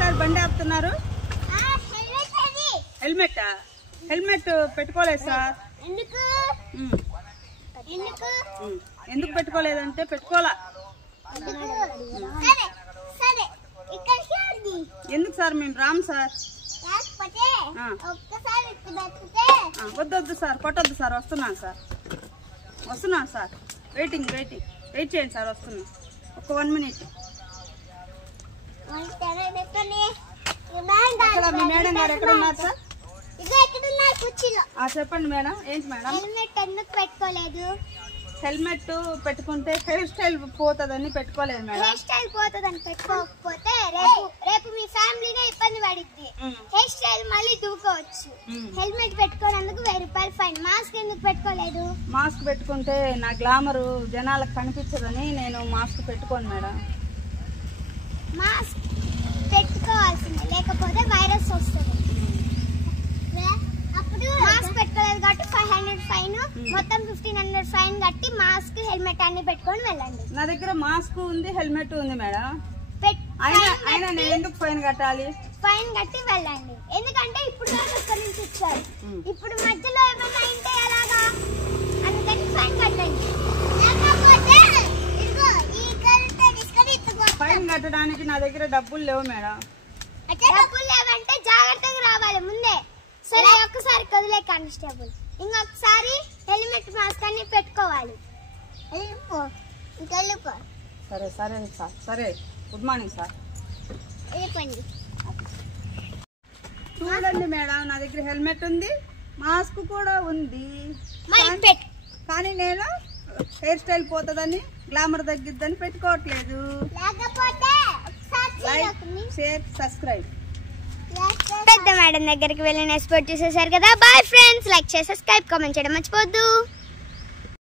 Sir బండి ఆపుతున్నారు? Helmet helmet పెట్టుకోలేదు సార్. ఎందుకు పెట్టుకోలేదంటే పెట్టుకోవాలా. ఎందుకు సార్ మేము రాము సార్. వద్దు సార్, కొట్టొద్దు సార్. వస్తున్నాను సార్. వెయిట్ చేయండి సార్. వస్తున్నా, ఒక 1 minute. మీ మేడం గారు ఎక్కడ ఉన్నారు సార్? చెప్పండి మేడం. ఏంటి మేడం? హెల్మెట్ ఎందుకు పెట్టుకోలేదు? హెల్మెట్ పెట్టుకుంటే హెయిర్ స్టైల్ పోతుందని పెట్టుకోలేదు మేడం. హెయిర్ స్టైల్ పోతుందని పెట్టుకోకపోతే రేపు మీ ఫ్యామిలీనే ఇబ్బంది పడిద్ది. హెయిర్ స్టైల్ మళ్ళీ దూకోవచ్చు. హెల్మెట్ పెట్టుకోవడానికి 1000 రూపాయలు ఫైన్. మాస్క్ ఎందుకు పెట్టుకోలేదు? మాస్క్ పెట్టుకుంటే నా గ్లామర్ జనాలకు కనిపించదని నేను మాస్క్ పెట్టుకోను మేడం. మాస్క్ పెట్టుకోవాల్సిందే, లేకపోతే వైరస్ వస్తుంది. అప్పుడు మాస్క్ పెట్టుకోలేదు కాబట్టి 500 ఫైన్, మొత్తం 1500 ఫైన్ కట్టి మాస్క్ హెల్మెట్ అన్ని పెట్టుకొని వెళ్ళండి. నా దగ్గర మాస్క్ ఉంది, హెల్మెట్ ఉంది మేడం. అయినా నేను ఎందుకు ఫైన్ కట్టాలి? ఫైన్ కట్టి వెళ్ళండి. ఎందుకంటే ఇప్పుడు ఇక్కడ నుంచి ఇచ్చారు, ఇప్పుడు మధ్యలో ఏమైనా అయితే ఎలాగా, అందుకని ఫైన్ కట్టండి. ఫైన్ కట్టడానికి నా దగ్గర డబ్బులు లేవు మేడం. డబ్బులు లేవంటే జాగ్రత్తగా రావాలి ముందే. సరే, ఒక్కసారి కదిలే కానిస్టేబుల్, ఇంకొకసారి హెల్మెట్ మాస్క్ అన్ని పెట్టుకోవాలి. సరే సార్. సరే, గుడ్ మార్నింగ్ సార్. చూడండి మేడం, నా దగ్గర హెల్మెట్ ఉంది, మాస్క్ కూడా ఉంది. కానీ నేను హెయిర్ స్టైల్ పోతుందని, గ్లామర్ తగ్గిద్దని పెట్టుకోవట్లేదు. Like, share, subscribe. పెద్ద మేడం దగ్గరికి వెళ్ళి నెక్స్ట్ చూసేసారు కదా. Bye friends. లైక్ చేసి సబ్స్క్రైబ్, కామెంట్ చేయడం మర్చిపోవద్దు.